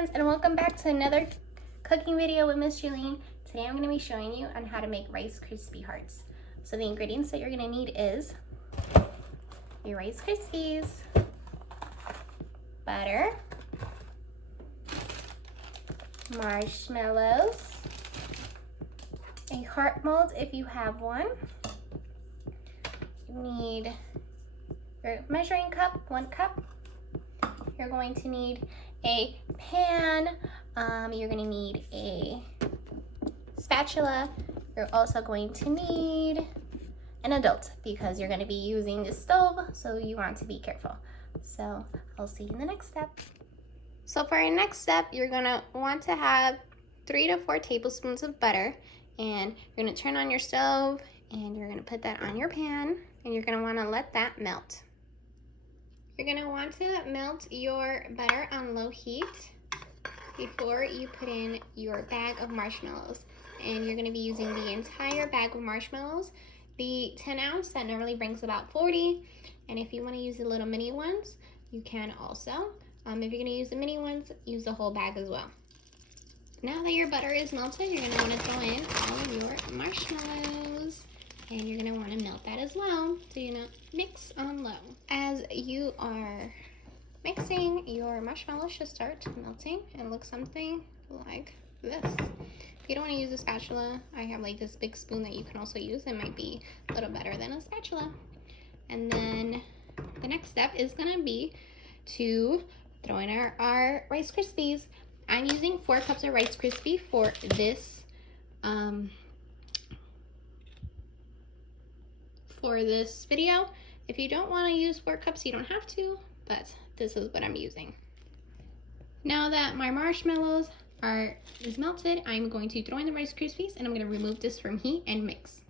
friends, and welcome back to another cooking video with Miss Jailene. Today I'm going to be showing you on how to make Rice Krispie hearts. So the ingredients that you're going to need is your Rice Krispies, butter, marshmallows, a heart mold if you have one. You need your measuring cup, 1 cup. You're going to need a pan. You're going to need a spatula. You're also going to need an adult because you're going to be using the stove, so you want to be careful. So I'll see you in the next step. So for our next step, you're going to want to have 3 to 4 tablespoons of butter, and you're going to turn on your stove and you're going to put that on your pan, and you're going to want to let that melt. You're going to want to melt your butter on low heat before you put in your bag of marshmallows. And you're going to be using the entire bag of marshmallows. The 10 ounce that normally brings about 40. And if you want to use the little mini ones, you can also. If you're going to use the mini ones, use the whole bag as well. Now that your butter is melted, you're going to want to throw in all of your marshmallows. And you're going to want to melt that as well, so you know, mix on low. As you are mixing, your marshmallows should start melting and look something like this. If you don't want to use a spatula, I have like this big spoon that you can also use. It might be a little better than a spatula. And then the next step is going to be to throw in our Rice Krispies. I'm using 4 cups of Rice Krispie for this video. If you don't want to use 4 cups, you don't have to, but this is what I'm using. Now that my marshmallows is melted, I'm going to throw in the Rice Krispies, and I'm going to remove this from heat and mix.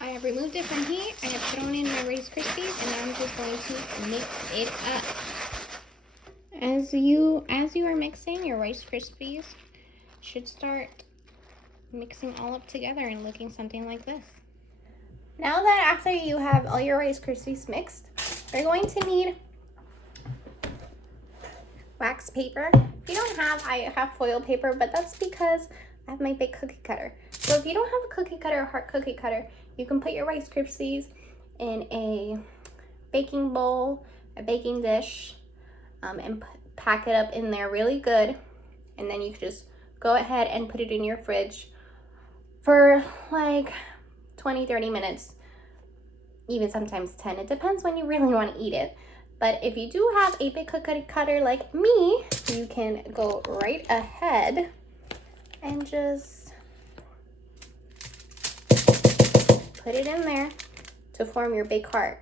I have removed it from heat. I have thrown in my Rice Krispies, and I'm just going to mix it up. As you are mixing, your Rice Krispies should start mixing all up together and looking something like this. Now that after you have all your Rice Krispies mixed, you're going to need wax paper. If you don't have, I have foil paper, but that's because I have my big cookie cutter. So if you don't have a cookie cutter or heart cookie cutter, you can put your Rice Krispies in a baking bowl, a baking dish, and pack it up in there really good. And then you can just go ahead and put it in your fridge for like 20-30 minutes, even sometimes 10. It depends when you really want to eat it. But if you do have a big cookie cutter like me, you can go right ahead and just put it in there to form your big heart.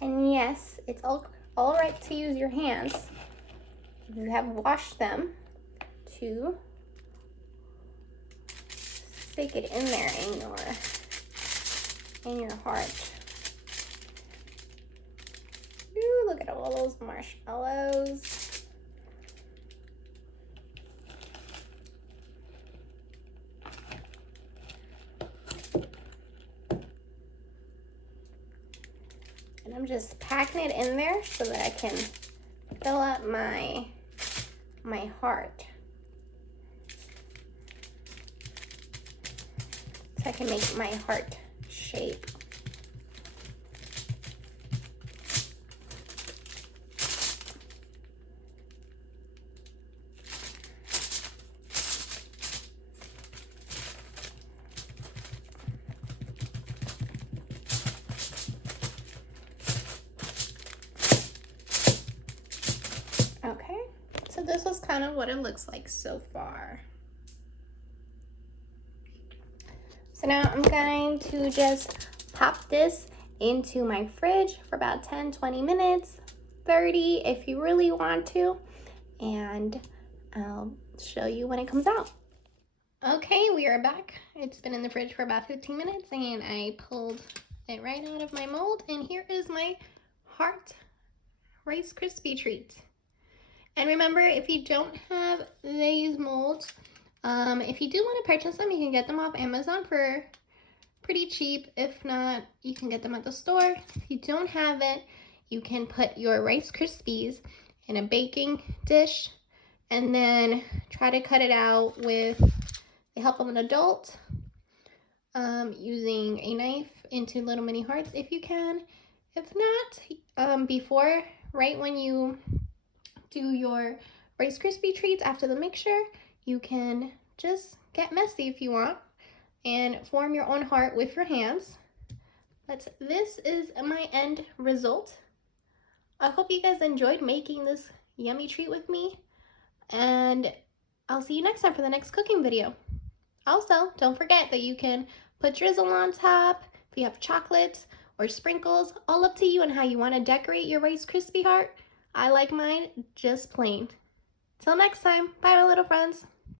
And yes, it's all right to use your hands. You have washed them to stick it in there in your heart. Ooh, look at all those marshmallows. And I'm just packing it in there so that I can fill up my heart. So I can make my heart shape. Okay, so this is kind of what it looks like so far. So now I'm going to just pop this into my fridge for about 10-20 minutes, 30 if you really want to, and I'll show you when it comes out. Okay, we are back. It's been in the fridge for about 15 minutes, and I pulled it right out of my mold, and here is my heart Rice Krispie Treats. And remember, if you don't have these molds, if you do want to purchase them, you can get them off Amazon for pretty cheap. If not, you can get them at the store. If you don't have it, you can put your Rice Krispies in a baking dish and then try to cut it out with the help of an adult, using a knife into little mini hearts if you can. If not, before, right when you do your Rice Krispie Treats after the mixture, you can just get messy if you want and form your own heart with your hands. But this is my end result. I hope you guys enjoyed making this yummy treat with me, and I'll see you next time for the next cooking video. Also, don't forget that you can put drizzle on top if you have chocolate or sprinkles, all up to you and how you want to decorate your Rice Krispie heart. I like mine just plain. Till next time, bye my little friends.